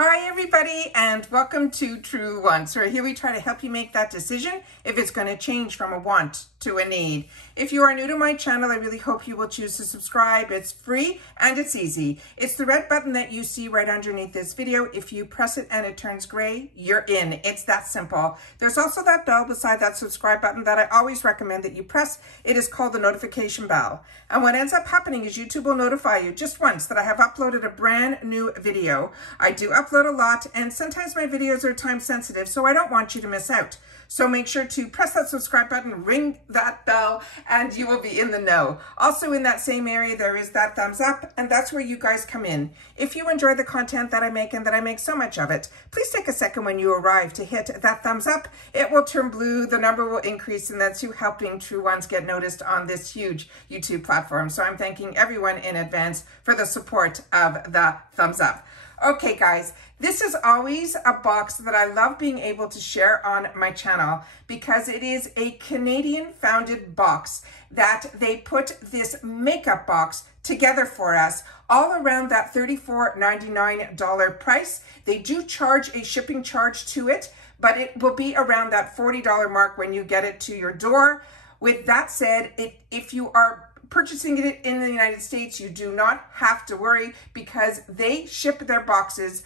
Hi everybody, and welcome to True Wants, where here we try to help you make that decision if it's going to change from a want to a need. If you are new to my channel, I really hope you will choose to subscribe. It's free and it's easy. It's the red button that you see right underneath this video. If you press it and it turns gray, you're in. It's that simple. There's also that bell beside that subscribe button that I always recommend that you press. It is called the notification bell. And what ends up happening is YouTube will notify you just once that I have uploaded a brand new video. I do upload a lot, and sometimes my videos are time sensitive, so I don't want you to miss out. So make sure to press that subscribe button, ring that bell, and you will be in the know. Also in that same area, there is that thumbs up, and that's where you guys come in. If you enjoy the content that I make, and that I make so much of it, please take a second when you arrive to hit that thumbs up. It will turn blue, the number will increase, and that's you helping True Ones get noticed on this huge YouTube platform. So I'm thanking everyone in advance for the support of the thumbs up. Okay guys, this is always a box that I love being able to share on my channel because it is a Canadian founded box that they put this makeup box together for us all around that $34.99 price. They do charge a shipping charge to it, but it will be around that $40 mark when you get it to your door. With that said, if you are purchasing it in the United States, you do not have to worry because they ship their boxes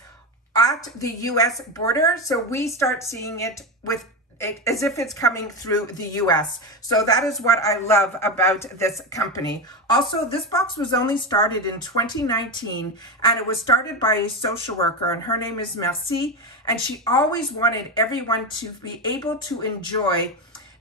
at the US border. So we start seeing it with as if it's coming through the US. So that is what I love about this company. Also, this box was only started in 2019, and it was started by a social worker, and her name is Merci, and she always wanted everyone to be able to enjoy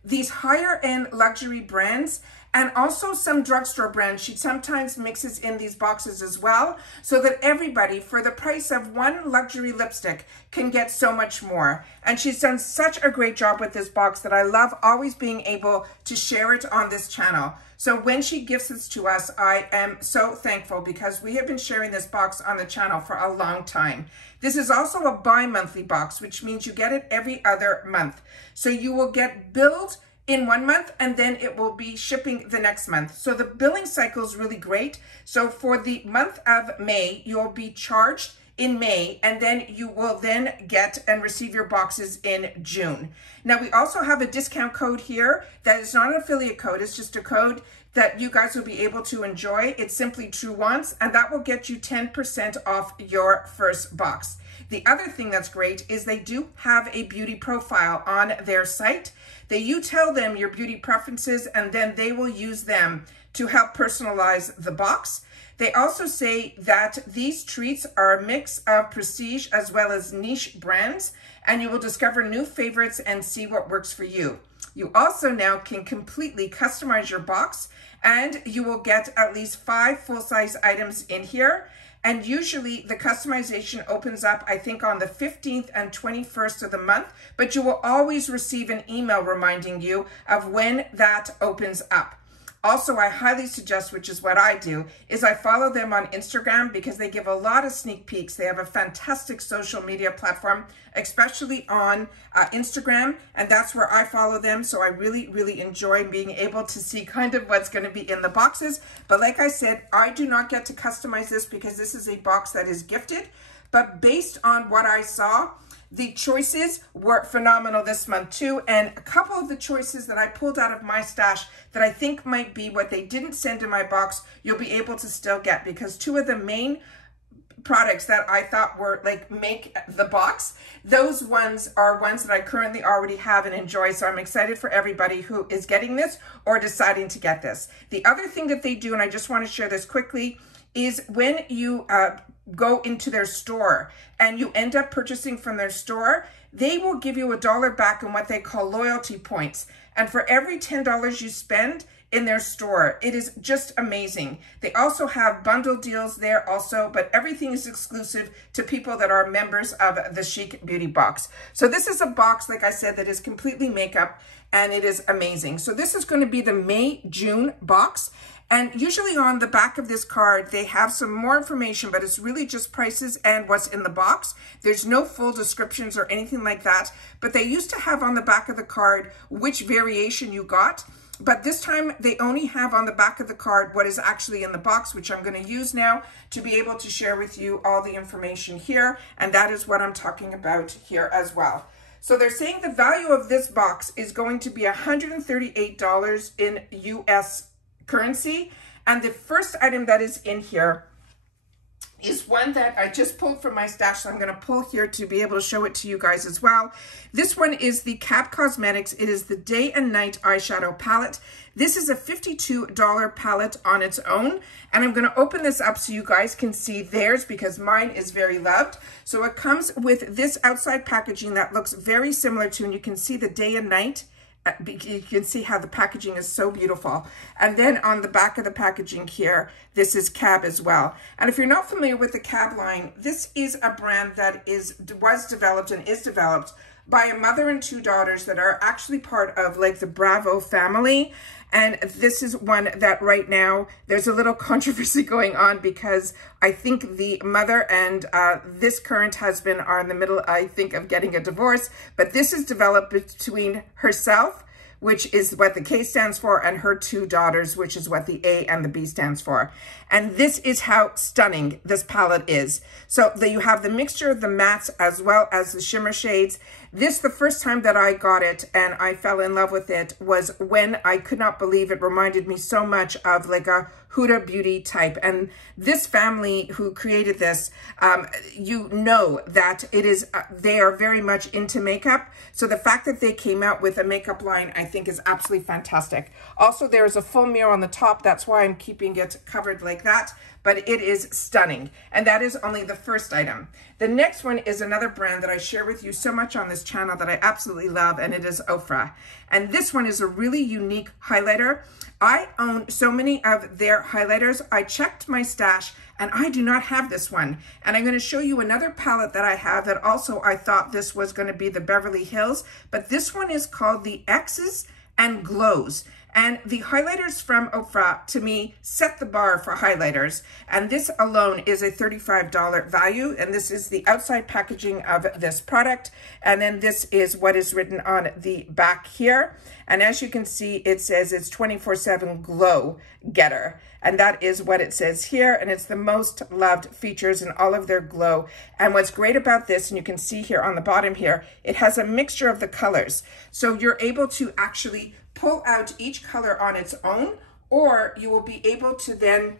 these higher end luxury brands and also some drugstore brands. She sometimes mixes in these boxes as well so that everybody, for the price of one luxury lipstick, can get so much more. And she's done such a great job with this box that I love always being able to share it on this channel. So when she gives this to us, I am so thankful because we have been sharing this box on the channel for a long time. This is also a bi-monthly box, which means you get it every other month. So you will get billed in 1 month, and then it will be shipping the next month. So the billing cycle is really great. So for the month of May, you'll be charged in May, and then you will then get and receive your boxes in June. Now we also have a discount code here that is not an affiliate code. It's just a code that you guys will be able to enjoy. It's simply True Wants, and that will get you 10% off your first box. The other thing that's great is they do have a beauty profile on their site. You tell them your beauty preferences, and then they will use them to help personalize the box. They also say that these treats are a mix of prestige as well as niche brands, and you will discover new favorites and see what works for you. You also now can completely customize your box, and you will get at least 5 full-size items in here. And usually the customization opens up, I think, on the 15th and 21st of the month, but you will always receive an email reminding you of when that opens up. Also, I highly suggest, which is what I do, is I follow them on Instagram because they give a lot of sneak peeks. They have a fantastic social media platform, especially on Instagram, and that's where I follow them. So I really, really enjoy being able to see kind of what's going to be in the boxes. But like I said, I do not get to customize this because this is a box that is gifted. But based on what I saw, the choices were phenomenal this month too, and a couple of the choices that I pulled out of my stash that I think might be what they didn't send in my box, you'll be able to still get, because 2 of the main products that I thought were like make the box, those ones are ones that I currently already have and enjoy. So I'm excited for everybody who is getting this or deciding to get this. The other thing that they do, and I just want to share this quickly, is when you go into their store and you end up purchasing from their store, they will give you $1 back in what they call loyalty points. And for every $10 you spend in their store, it is just amazing. They also have bundle deals there also, but everything is exclusive to people that are members of the Chic Beauty Box. So this is a box, like I said, that is completely makeup, and it is amazing. So this is going to be the May-June box. And usually on the back of this card, they have some more information, but it's really just prices and what's in the box. There's no full descriptions or anything like that, but they used to have on the back of the card which variation you got. But this time they only have on the back of the card what is actually in the box, which I'm going to use now to be able to share with you all the information here. And that is what I'm talking about here as well. So they're saying the value of this box is going to be $138 in US currency. And the first item that is in here is one that I just pulled from my stash. So I'm going to pull here to be able to show it to you guys as well. This one is the Cap Cosmetics. It is the Day and Night Eyeshadow Palette. This is a $52 palette on its own. And I'm going to open this up so you guys can see theirs because mine is very loved. So it comes with this outside packaging that looks very similar to, and you can see the Day and Night. You can see how the packaging is so beautiful. And then on the back of the packaging here, this is Cab as well. And if you're not familiar with the Cab line, this is a brand that was developed and is developed by a mother and two daughters that are actually part of like the Bravo family. And this is one that right now there's a little controversy going on because I think the mother and this current husband are in the middle, I think, of getting a divorce. But this is developed between herself, which is what the K stands for, and her two daughters, which is what the A and the B stands for. And this is how stunning this palette is. So you have the mixture of the mattes as well as the shimmer shades. This, the first time that I got it and I fell in love with it was when I could not believe it reminded me so much of like a Huda Beauty type. And this family who created this, you know that it is, they are very much into makeup. So the fact that they came out with a makeup line, I think is absolutely fantastic. Also, there is a full mirror on the top. That's why I'm keeping it covered like that. But it is stunning. And that is only the first item. The next one is another brand that I share with you so much on this channel that I absolutely love, and it is Ofra. And this one is a really unique highlighter. I own so many of their highlighters. I checked my stash and I do not have this one. And I'm going to show you another palette that I have that also I thought this was going to be the Beverly Hills, but this one is called the X's and Glows. And the highlighters from Ofra, to me, set the bar for highlighters. And this alone is a $35 value. And this is the outside packaging of this product. And then this is what is written on the back here. And as you can see, it says it's 24/7 Glow Getter. And that is what it says here. And it's the most loved features in all of their glow. And what's great about this, and you can see here on the bottom here, it has a mixture of the colors. So you're able to actually pull out each color on its own, or you will be able to then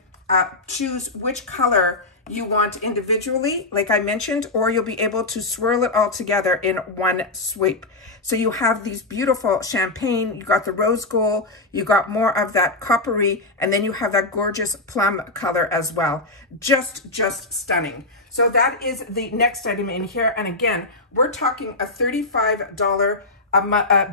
choose which color you want individually, like I mentioned, or you'll be able to swirl it all together in one sweep. So you have these beautiful champagne, you got the rose gold, you got more of that coppery, and then you have that gorgeous plum color as well. Just stunning. So that is the next item in here. And again, we're talking a $35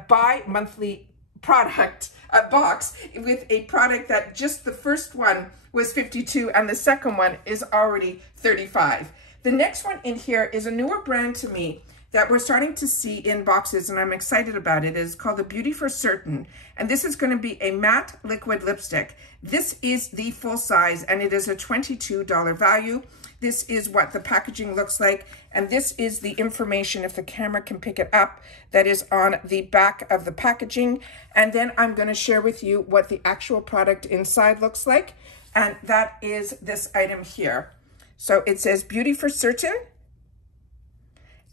bi-monthly product box with a product that just the first one was $52 and the second one is already $35. The next one in here is a newer brand to me that we're starting to see in boxes, and I'm excited about it. It's called the Beauty for Certain, and this is going to be a matte liquid lipstick. This is the full size, and it is a $22 value. This is what the packaging looks like, and this is the information, if the camera can pick it up, that is on the back of the packaging. And then I'm going to share with you what the actual product inside looks like, and that is this item here. So it says Beauty for Certain,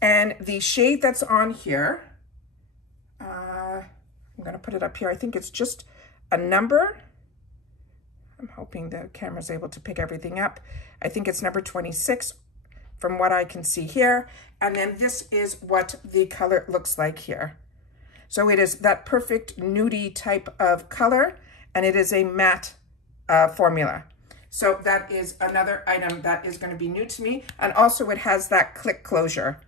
and the shade that's on here, I'm going to put it up here. I think it's just a number. I'm hoping the camera's able to pick everything up. I think it's number 26 from what I can see here. And then this is what the color looks like here. So it is that perfect nudie type of color, and it is a matte formula. So that is another item that is going to be new to me. And also it has that click closure,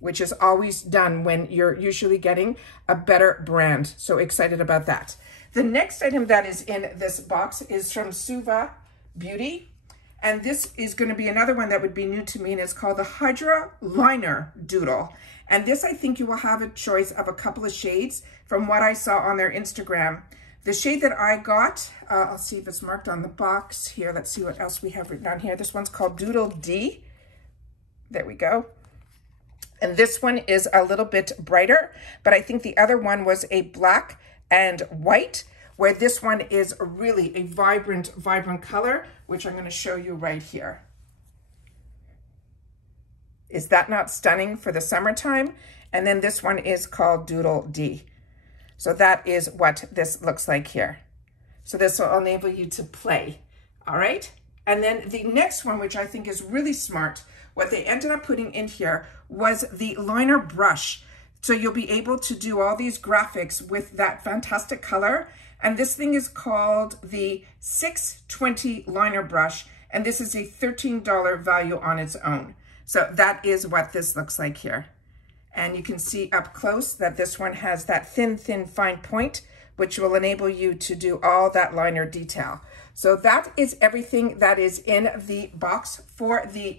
which is always done when you're usually getting a better brand. So excited about that. The next item that is in this box is from Suva Beauty. And this is going to be another one that would be new to me, and it's called the Hydra Liner Doodle. And this, I think you will have a choice of a couple of shades from what I saw on their Instagram. The shade that I got, I'll see if it's marked on the box here. Let's see what else we have written on here. This one's called Doodle D. There we go. And this one is a little bit brighter, but I think the other one was a black and white, where this one is really a vibrant, vibrant color, which I'm going to show you right here. Is that not stunning for the summertime? And then this one is called Doodle D. So that is what this looks like here. So this will enable you to play, all right? And then the next one, which I think is really smart, what they ended up putting in here was the liner brush. So you'll be able to do all these graphics with that fantastic color. And this thing is called the 620 liner brush. And this is a $13 value on its own. So that is what this looks like here. And you can see up close that this one has that thin, fine point, which will enable you to do all that liner detail. So that is everything that is in the box for the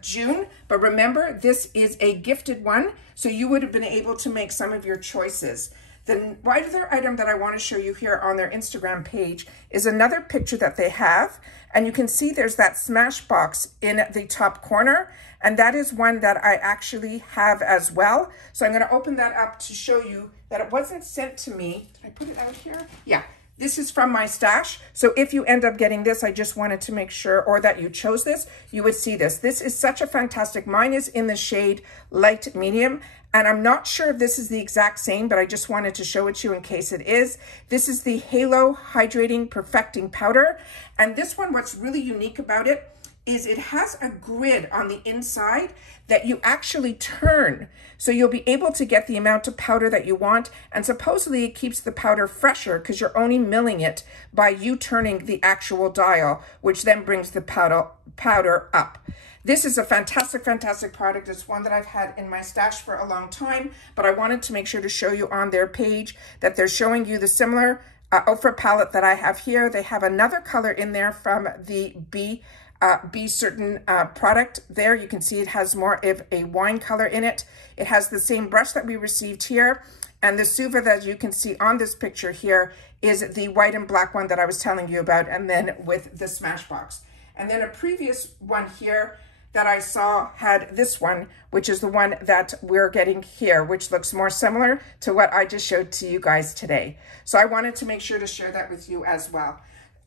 June. But remember, this is a gifted one, so you would have been able to make some of your choices. The other item that I want to show you here on their Instagram page is another picture that they have. And you can see there's that Smashbox in the top corner. And that is one that I actually have as well. So I'm going to open that up to show you that it wasn't sent to me. Did I put it out here? Yeah. This is from my stash. So if you end up getting this, I just wanted to make sure, or that you chose this, you would see this. This is such a fantastic, mine is in the shade light medium. And I'm not sure if this is the exact same, but I just wanted to show it to you in case it is. This is the Halo Hydrating Perfecting Powder. And this one, what's really unique about it is it has a grid on the inside that you actually turn. So you'll be able to get the amount of powder that you want. And supposedly it keeps the powder fresher because you're only milling it by you turning the actual dial, which then brings the powder up. This is a fantastic, fantastic product. It's one that I've had in my stash for a long time, but I wanted to make sure to show you on their page that they're showing you the similar Ofra palette that I have here. They have another color in there from the Be Certain product there. You can see it has more of a wine color in it. It has the same brush that we received here. And the Suva that you can see on this picture here is the white and black one that I was telling you about, and then with the Smashbox. And then a previous one here that I saw had this one, which is the one that we're getting here, which looks more similar to what I just showed to you guys today. So I wanted to make sure to share that with you as well.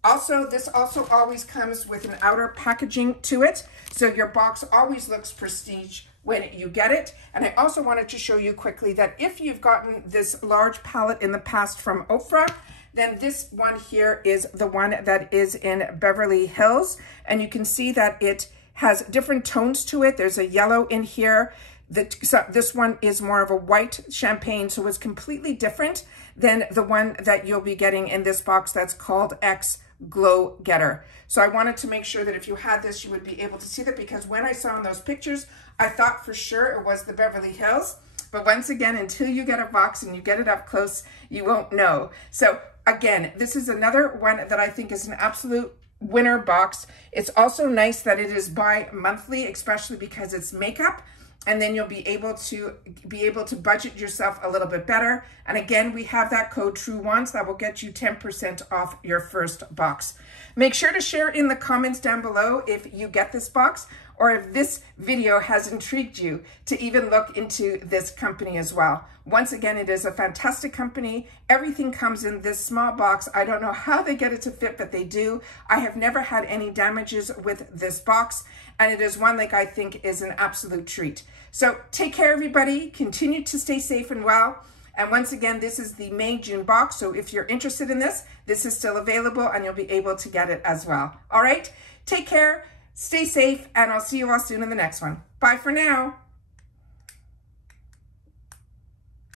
Also, this also always comes with an outer packaging to it. So your box always looks prestige when you get it. And I also wanted to show you quickly that if you've gotten this large palette in the past from Ofra, then this one here is the one that is in Beverly Hills. And you can see that it has different tones to it. There's a yellow in here. This one is more of a white champagne, so it's completely different than the one that you'll be getting in this box that's called X Glow Getter. So I wanted to make sure that if you had this, you would be able to see that, because when I saw in those pictures, I thought for sure it was the Beverly Hills. But once again, until you get a box and you get it up close, you won't know. So again, this is another one that I think is an absolute winner box. It's also nice that it is bi-monthly, especially because it's makeup, and then you'll be able to budget yourself a little bit better. And again, we have that code TRUEONCE that will get you 10% off your first box. Make sure to share in the comments down below if you get this box, or if this video has intrigued you to even look into this company as well. Once again, it is a fantastic company. Everything comes in this small box. I don't know how they get it to fit, but they do. I have never had any damages with this box, and it is one that I think is an absolute treat. So take care, everybody. Continue to stay safe and well. And once again, this is the May-June box. So if you're interested in this, this is still available and you'll be able to get it as well. All right, take care. Stay safe, and I'll see you all soon in the next one. Bye for now.